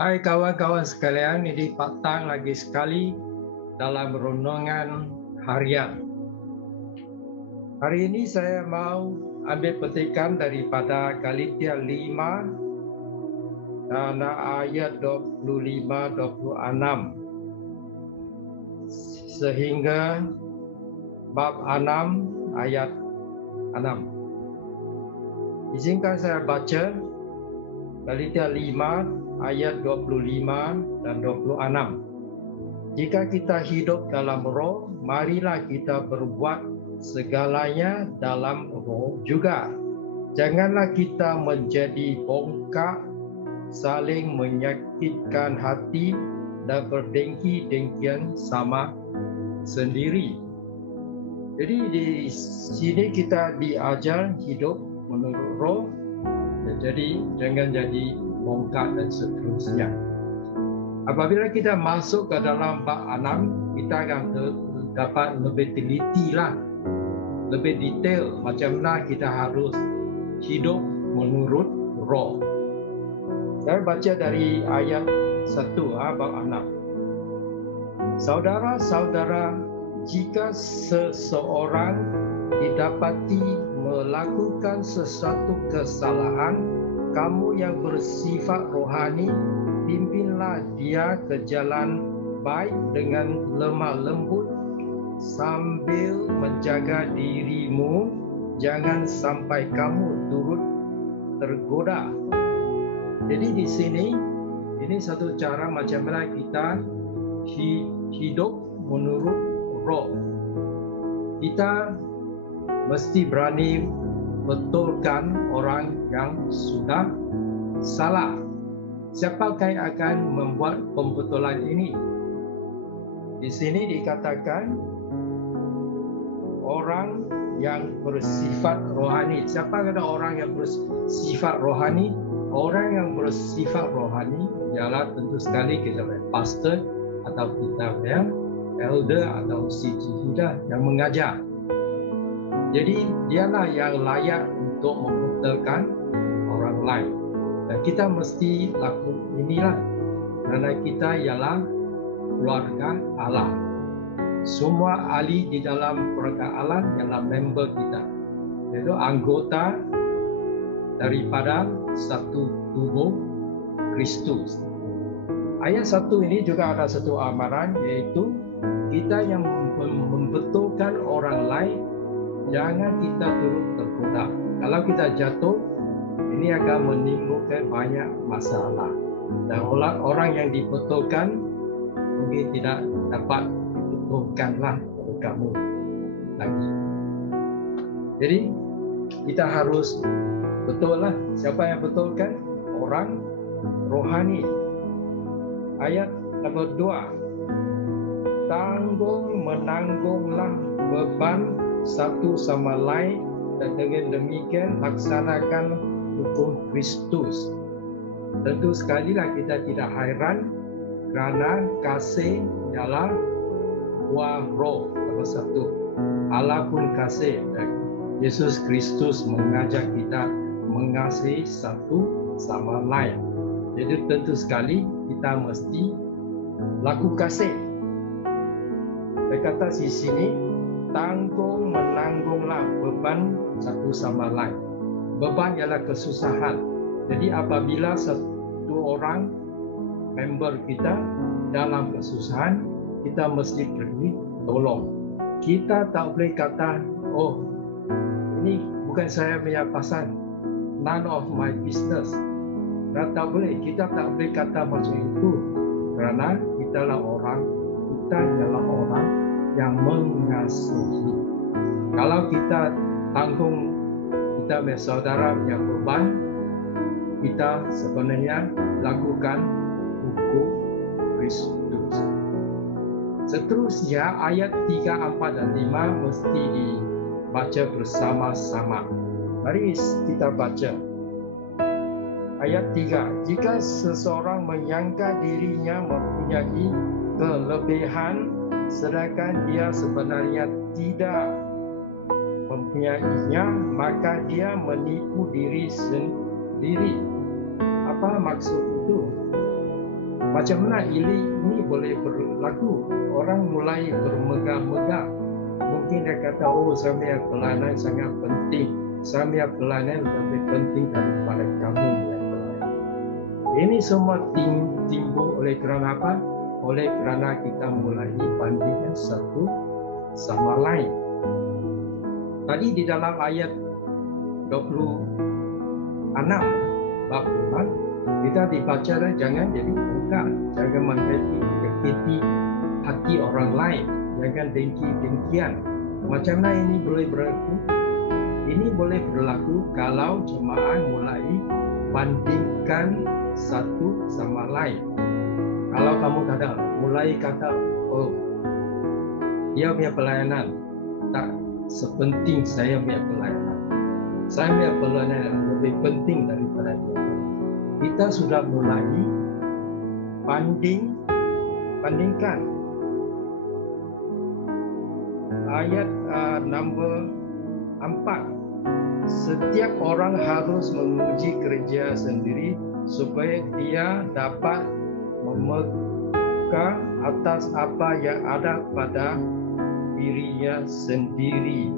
Hai kawan-kawan sekalian, ini Pak Tang lagi sekali dalam renungan harian. Hari ini saya mau ambil petikan daripada Galatia 5 dan ayat 25-26 sehingga bab 6 ayat 6. Izinkan saya baca Galatia 5 ayat 25 dan 26. Jika kita hidup dalam roh, marilah kita berbuat segalanya dalam roh juga. Janganlah kita menjadi bongkak, saling menyakitkan hati dan berdengki-dengkian sama sendiri. Jadi di sini kita diajar hidup menurut roh, jadi jangan jadi bongkak dan seterusnya. Apabila kita masuk ke dalam bab 6, kita akan dapat lebih teliti lah, lebih detail macam mana kita harus hidup menurut roh. Saya baca dari ayat 1 bab 6. Saudara-saudara, jika seseorang didapati melakukan sesuatu kesalahan, kamu yang bersifat rohani, pimpinlah dia ke jalan baik dengan lemah lembut sambil menjaga dirimu, jangan sampai kamu turut tergoda. Jadi di sini, ini satu cara macam mana kita hidup menurut roh. Kita mesti berani betulkan orang yang sudah salah. Siapakah yang akan membuat pembetulan ini? Di sini dikatakan orang yang bersifat rohani. Siapa kata orang yang bersifat rohani? Orang yang bersifat rohani ialah tentu sekali kita pastor atau kita elder atau CGH yang mengajar. Jadi dialah yang layak untuk membetulkan orang lain. Dan kita mesti lakukan inilah kerana kita ialah keluarga Allah. Semua ahli di dalam keluarga Allah ialah member kita, iaitu anggota daripada satu tubuh Kristus. Ayat 1 ini juga ada satu amaran, iaitu kita yang membetulkan orang lain, jangan kita turut tergoda. Kalau kita jatuh, ini akan menimbulkan banyak masalah. Dan orang yang dibetulkan mungkin tidak dapat dibetulkanlah oleh kamu lagi. Jadi kita harus betul lah. Siapa yang betulkan? Orang rohani. Ayat nomor 2. Menanggunglah beban satu sama lain, dan dengan demikian laksanakan hukum Kristus. Tentu sekali lah kita tidak hairan kerana kasih ialah buah roh. Nomor 1, Allah pun kasih. Yesus Kristus mengajak kita mengasihi satu sama lain. Jadi tentu sekali kita mesti laku kasih. Berkata di sini, menanggunglah beban satu sama lain. Beban ialah kesusahan. Jadi apabila satu orang member kita dalam kesusahan, kita mesti pergi tolong. Kita tak boleh kata, oh ini bukan saya punya pasal, none of my business. Dan tak boleh, kita tak boleh kata macam itu, kerana kita ialah orang yang mengasihi. Kalau kita tanggung kita punya saudara yang beban, kita sebenarnya lakukan hukum Kristus. Seterusnya ayat 3, 4 dan 5 mesti dibaca bersama-sama. Mari kita baca. Ayat 3. Jika seseorang menyangka dirinya mempunyai kelebihan sedangkan dia sebenarnya tidak mempunyainya, maka dia menipu diri sendiri. Apa maksud itu? Macam mana ini boleh berlaku? Orang mulai bermegah-megah. Mungkin dia kata, oh saya punya pelayanan sangat penting. Saya punya pelayanan lebih penting daripada kamu punya pelayanan. Ini semua timbul oleh kerana apa? Oleh kerana kita mulai bandingkan satu sama lain. Tadi di dalam ayat 26 bab 5 kita dibaca jangan jadi murka, jangan menyakiti hati orang lain, jangan dengki-dengkian. Macam mana ini boleh berlaku? Ini boleh berlaku kalau jemaah mulai bandingkan satu sama lain. Kalau kamu mulai kata, oh dia punya pelayanan tak sepenting saya punya pelayanan. Saya punya pelayanan lebih penting daripada dia. Kita sudah mulai bandingkan. Ayat nombor 4. Setiap orang harus menguji kerja sendiri supaya dia dapat memegang atas apa yang ada pada dirinya sendiri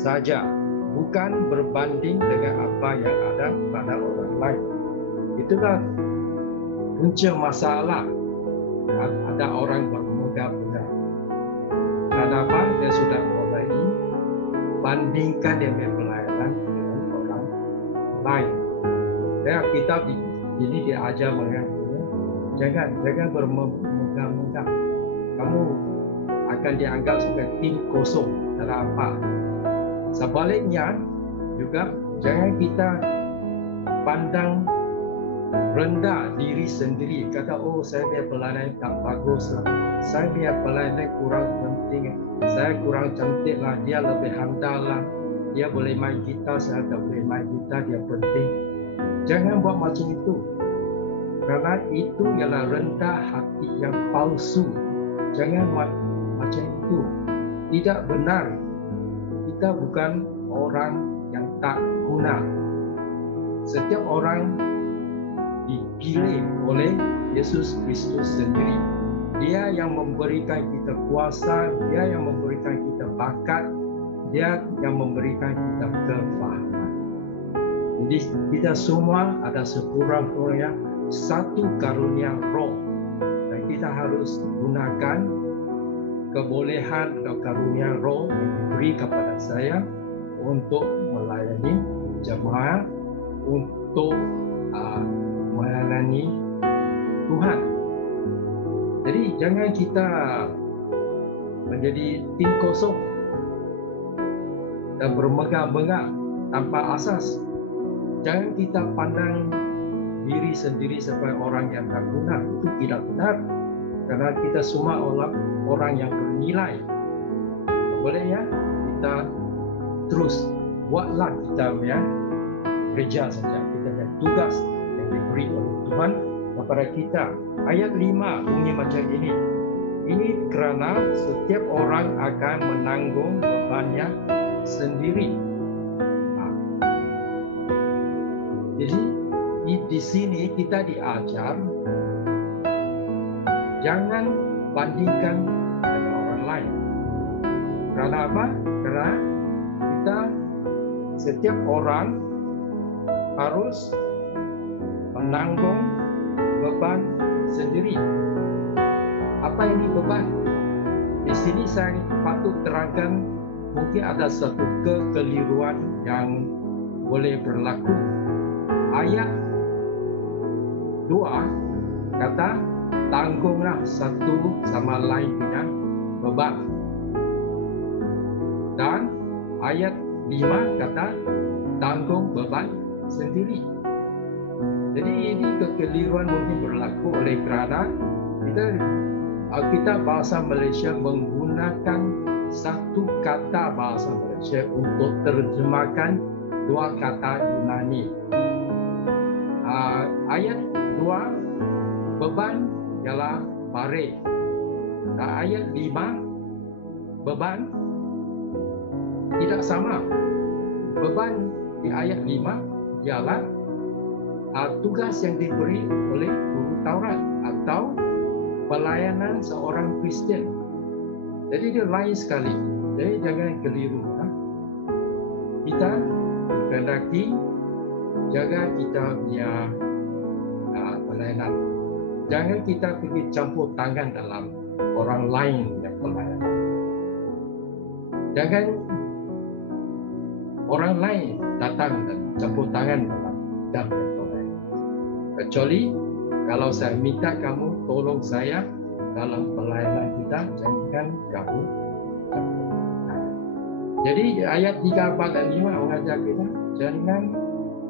saja, bukan berbanding dengan apa yang ada pada orang lain. Itulah punca masalah. Ada orang bermegah-megah. Kenapa? Dia sudah mulai bandingkan dia punya pelayanan dengan orang lain. Ya, kita ini diajar mengatakan jangan bermegah-megah. Kamu akan dianggap sebagai tim kosong dalam apa. Sebaliknya juga jangan kita pandang rendah diri sendiri. Kata, oh saya punya pelayanan tak bagus lah. Saya punya pelayanan kurang penting. Saya kurang cantik lah. Dia lebih handal lah. Dia boleh main gitar, saya tak boleh main gitar. Dia penting. Jangan buat macam itu. Karena itu ialah rendah hati yang palsu. Jangan buat macam itu. Tidak benar. Kita bukan orang yang tak guna. Setiap orang dipilih oleh Yesus Kristus sendiri. Dia yang memberikan kita kuasa, dia yang memberikan kita bakat, dia yang memberikan kita kefahaman. Jadi kita semua ada sekurang-kurangnya satu karunia roh, dan kita harus gunakan kebolehan atau karunia roh yang diberi kepada saya untuk melayani jemaah, untuk melayani Tuhan. Jadi jangan kita menjadi tim kosong dan bermegah-megah tanpa asas. Jangan kita pandang diri sendiri sebagai orang yang tak guna. Itu tidak benar. Karena kita semua orang yang bernilai. Boleh ya, kita terus buatlah kita ya kerja saja. Kita ada tugas yang diberi oleh Tuhan kepada kita. Ayat 5 bunyi macam ini. Ini kerana setiap orang akan menanggung bebannya sendiri. Jadi di sini kita diajar jangan bandingkan dengan orang lain. Kerana apa? Kerana kita setiap orang harus menanggung beban sendiri. Apa ini beban? Di sini saya patut terangkan mungkin ada satu kekeliruan yang boleh berlaku. Ayat 2 kata tanggunglah satu sama lain punya beban. Dan ayat 5 kata tanggung beban sendiri. Jadi ini kekeliruan mungkin berlaku oleh kerana kita bahasa Malaysia menggunakan satu kata bahasa Malaysia untuk terjemahkan dua kata Yunani. Ayat 2 beban ialah bare. Ayat 5 beban tidak sama. Beban di ayat 5 ialah tugas yang diberi oleh guru Taurat atau pelayanan seorang Kristian. Jadi dia lain sekali. Jadi jangan keliru. Kita dikehendaki jaga kita punya pelayanan. Jangan kita pergi campur tangan dalam orang lain yang pelayanan. Jangan orang lain datang dan campur tangan dalam hidup yang pelayanan. Kecuali kalau saya minta kamu tolong saya dalam pelayanan kita, jangan kamu campur tangan. Jadi ayat 3, 4 dan 5 mengajar kita jangan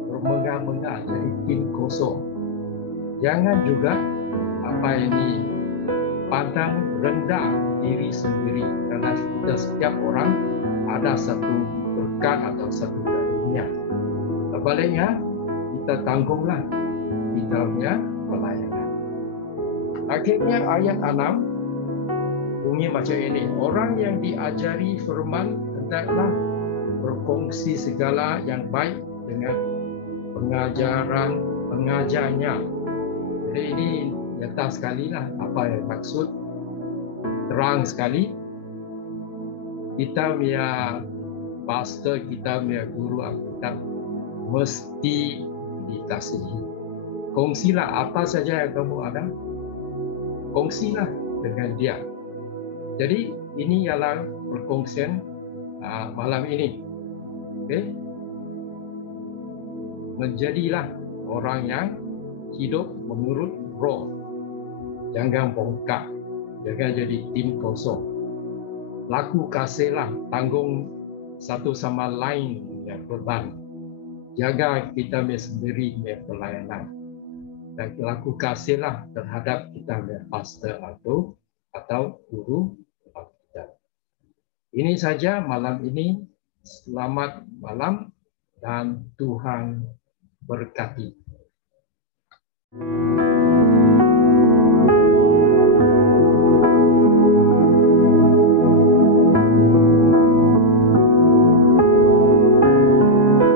bermegah-megah jadi tim kosong. Jangan juga pandang rendah diri sendiri, karena kita setiap orang ada satu berkat atau satu karunia. Sebaliknya kita tanggunglah kita punya pelayanan. Akhirnya ayat 6 bunyi macam ini. Orang yang diajari firman hendaklah berkongsi segala yang baik dengan pengajarnya. Jadi ini nyata sekali lah apa yang maksud, terang sekali. Kita punya pastor, kita punya guru Alkitab mesti dikasihi. Kongsilah apa saja yang kamu ada, kongsilah dengan dia. Jadi ini ialah perkongsian malam ini. Okay? Menjadilah orang yang hidup menurut roh. Jangan bongkak, jangan jadi tim kosong. Laku kasihlah, tanggung satu sama lain yang beban. Jaga kita sendiri pelayanan. Dan laku kasihlah terhadap kita pastor atau guru kita. Ini saja malam ini. Selamat malam dan Tuhan berkati.